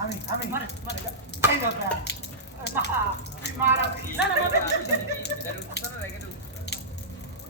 আমি আমি loss loss প্রথমে লস হলো সেকেন্ড ম্যান পয়েন্ট করল ওয়ান পাইবে না তুমি তো পারল না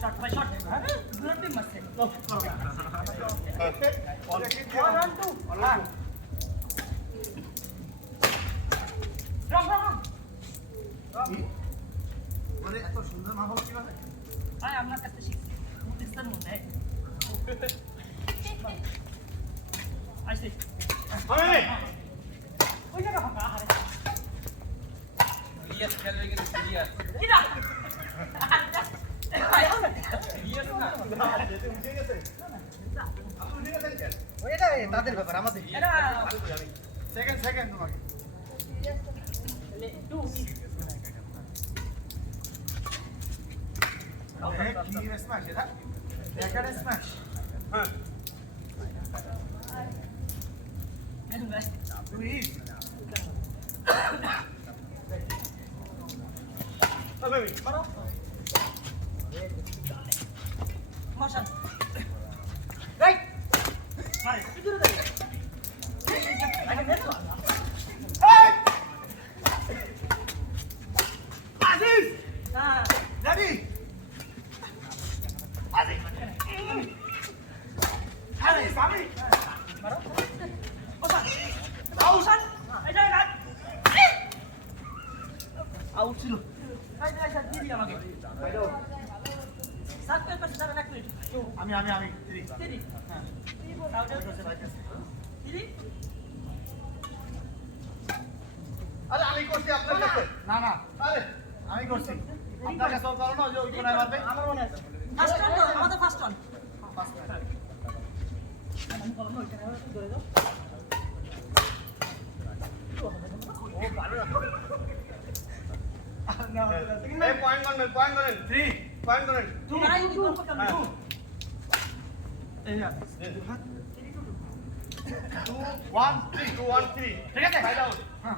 শট বাই শট হ্যাঁ দুটো টিম মারছে ওয়ান রান টু হ্যাঁ রাম রাম রাম মানে এত সুন্দর মা হলো কিভাবে আয় আপনার কাছে শিখছি মুদিস্তান মনে আইসে আমি ওই জায়গা ফাঁকা আরে সিরিয়াস খেলবে কিন্তু সিরিয়াস কি না তাদের ব্যাপার আমাদের এটা সেকেন্ড সেকেন্ড তোমাকে টু হ্যাঁ কি স্ম্যাশ এটা একাডে স্ম্যাশ হ্যাঁ তুই আমি মশান পয়েন্ট গনেন পয়েন্ট গনেন three point গনেন two two one three one three ঠিক আছে? হ্যাঁ।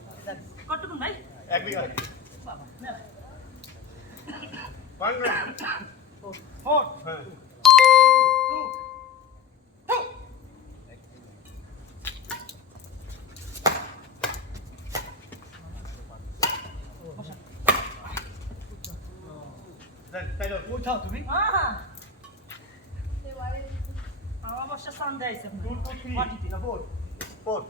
কতটুকু ভাই। এক বিঘা। বাবা না উঠাও তুমি। আহা। আমার টু থ্রি মাটিতে ফোর। ফোর।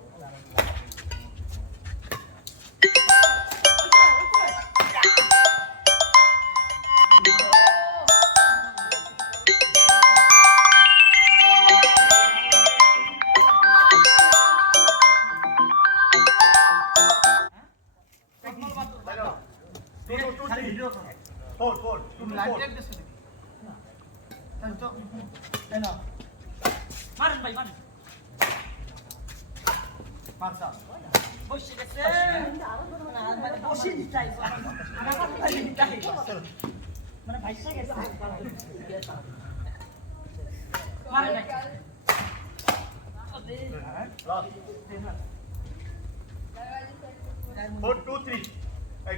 ফোর ফোর না মারেন ভাই মারেন। পাঁচটা বসে গেছে। বসে দিতাই মানে ভাইসা গেছে। মারেন ভাই। লস ফোর টু থ্রি এই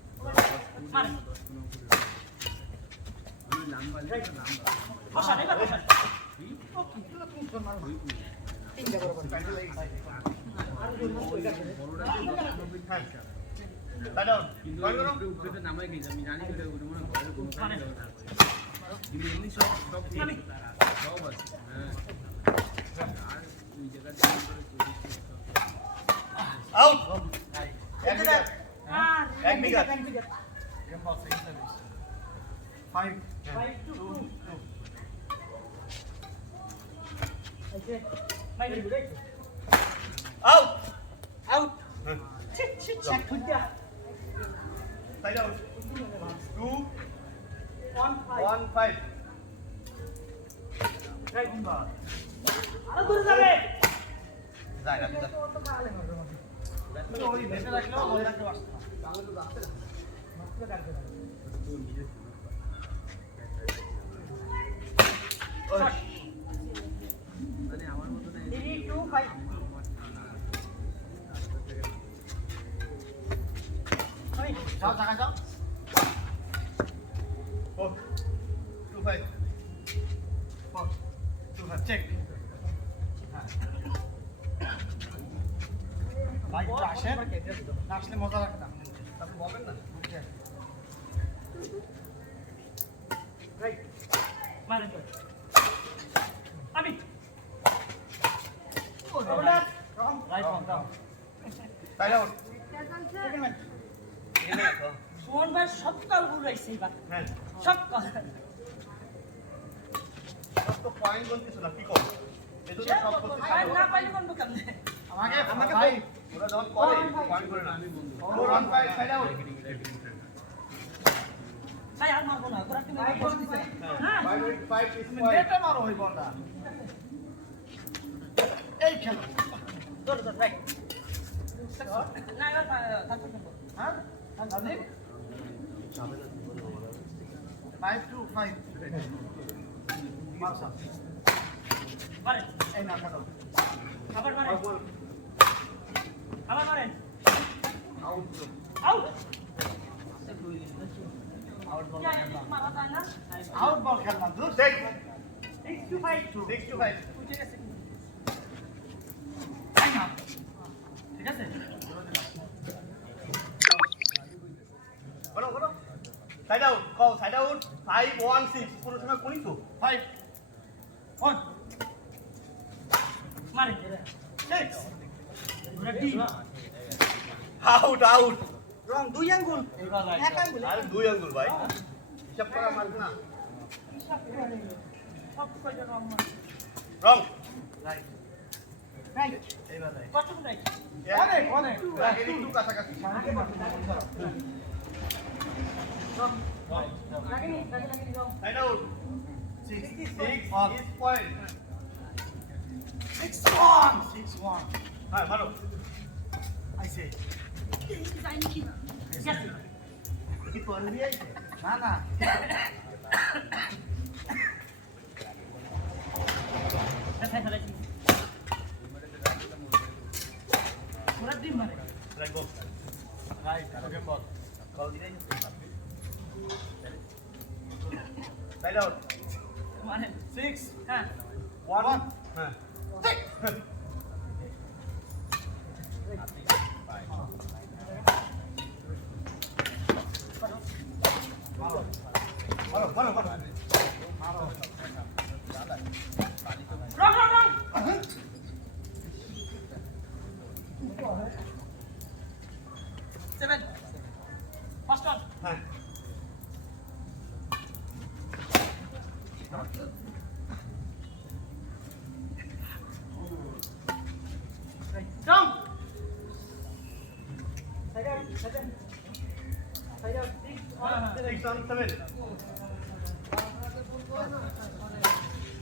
Order. Wrong. রাইট অন দাও সাইড আউট Second man. এনে রাখো সুমন ভাই সকাল ঘুরাইছে এবার হ্যাঁ সকাল সব তো পয়েন্ট বলতেছ না কি করো এটা তো সব করতে আর না ওরা যখন করে পয়েন্ট করে না ফোর ওয়ান ফাইভ আউট ভাই আর মারবো না। ঘোরা বস দিছে হ্যাঁ। সিক্স পয়েন্ট এটা মারো ওই বলটা এই খেলো। ধরো ধরো রাইট না থাকব হ্যাঁ? দাদি ফাইভ টু ফাইভ ঠিক আছে ঠিক আছে side out call side out five কোনো সময় আউট আউট রং দুই আঙ্গুল? এক আঙ্গুল আরে দুই আঙ্গুল ভাই। হিসাব করা মারবে না। সব কয়টা রং। রং রাইট রাইট এইবার রাইট কত রাইট অনেক। অনেক একটু কাছাকাছি। লাগেনি লাগে লাগেনি wrong side out six six is point six one six one হ্যাঁ মারো আইসে Yes. না না That's how I like it. पूरा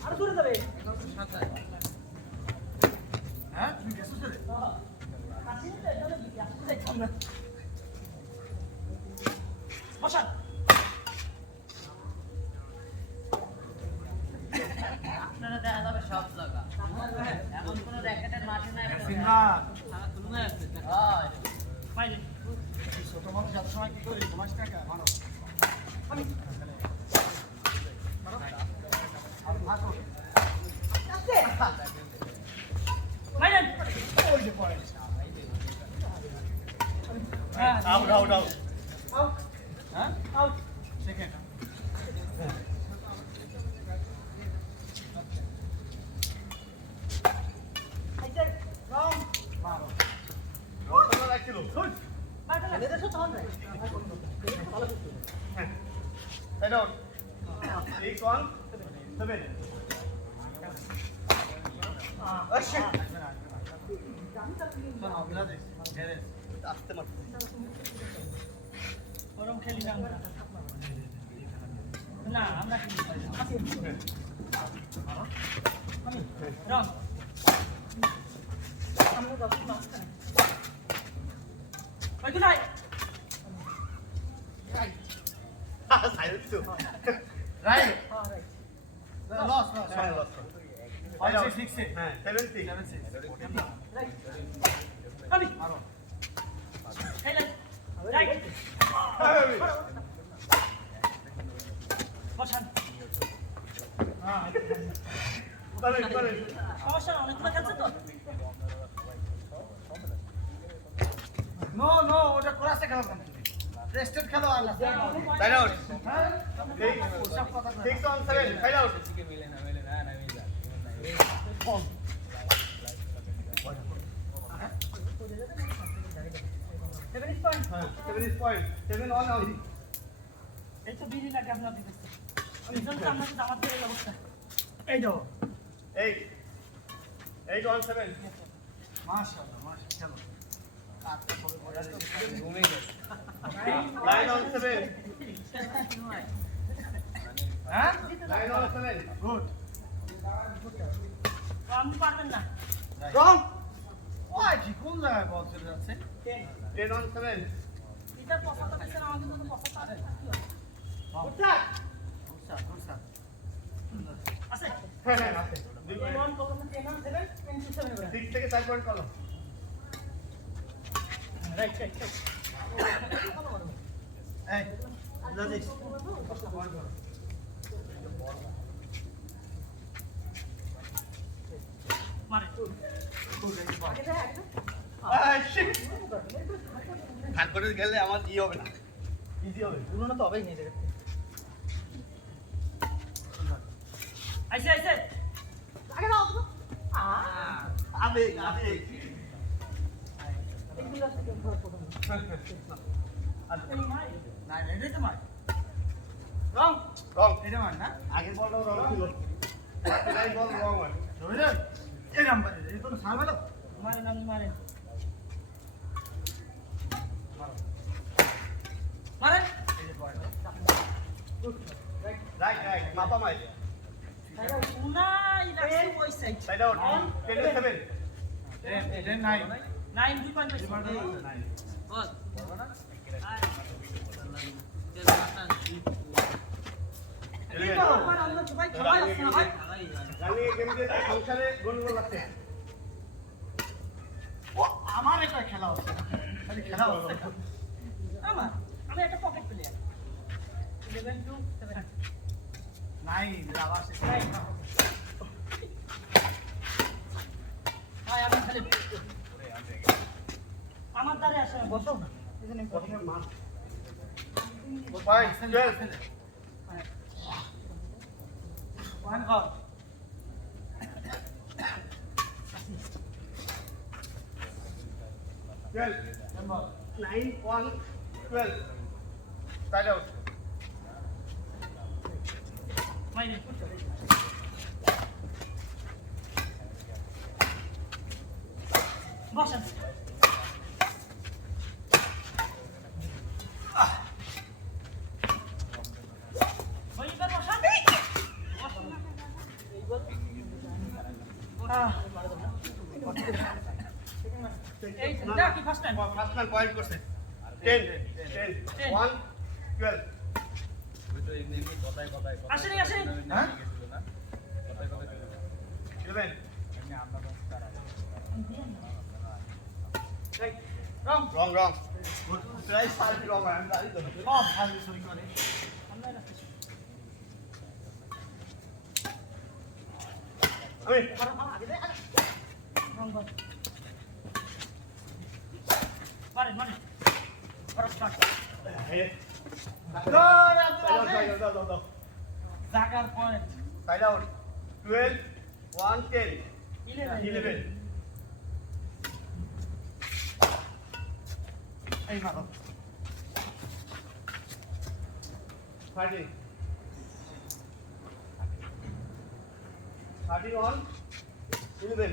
আরও দূরে যাবে হ্যাঁ তুমি গেছো রে Rồi. Mày cứ này. Sai đến rồi. Right. Lost, lost. Sorry, lost. 5 6 6 6. 7 6. 7 6. Rested খেলো আর না। Side out six six on seven side out seven is point seven is point seven on out এই তো বিড়ি লাগে আপনার দিকে। আমি করে ব্যবস্থা। এই দাও। এইট এইট অন সেভেন মাশাআল্লাহ মাশাআল্লাহ কোন জায়গায় আছে হ্যাঁ হ্যাঁ আছে দুই টেন পয়েন্ট ওয়ান কত ten one seven ten two seven করে সিক্স থেকে চার পয়েন্ট করো গেলে আমার ই হবে না ইজি হবে পুরোনো তো হবেই নেই আইসে আইসে আগে দাও তো আ মারেন আপনি মারেন মারেন এই যে পয়েন্ট রাইট রাইট মাপা মাই উনাই লাগছে ওই side side out ten seven. Ten ten nine দুই পয়েন্ট বল। আমার এটা খেলা হচ্ছে। খেলা হচ্ছে। আমার আমি একটা pocket player eleven two seven nine আবার সে নাইন ভাই আমি খালি আমার দ্বারে আসে না, বসো না ফাইভ টুয়েলভ পয়েন্ট কর twelve number nine one wrong wrong wrong প্রায় সারি রং আমরা সব ভালো সই করে ওই আগে দে রং রং মারে মারে পরস কাট এই জাগার পয়েন্ট 12 1 10 11 11 এই মারো থার্টিন থার্টিন ওয়ান ইলেভেন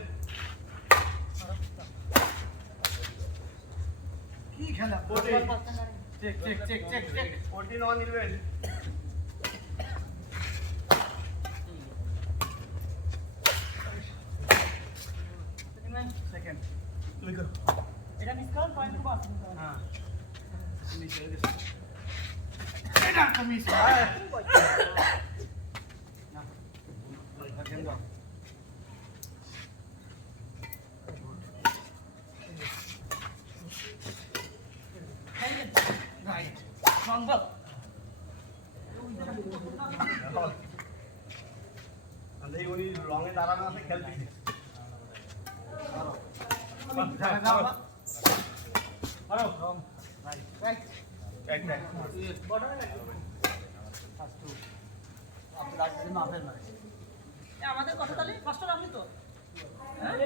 কি খেলা? Check check check check check fourteen one eleven second তুমি করো এটা মিস করেন পয়েন্ট খুব আছে হ্যাঁ তুমি চলে গেছো এটা একটা মিস না সেকেন্ড দাও রাইট সংবাদ আমাদের এই উনি রঙে দাঁড়ানো আছে খেলতেছে জায়গা দাও মারো রং রাইট রাইট এক এক ফার্স্ট টু আপনি রাখছেন না আপেল নাই এ, আমাদের কথা তাহলে ফার্স্ট আপনি তো হ্যাঁ ওই টুয়েলভ ফার্স্ট ঠিক আছে পিছনে পাঁচ হয় শেখবো না আমি হ্যাঁ গেম বল হয়ে গেছে পিছিয়ে তো আমার গেম খাচ্ছে আমার তো আউট গেম বল সেই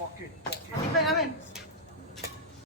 Okay. Amin, amin.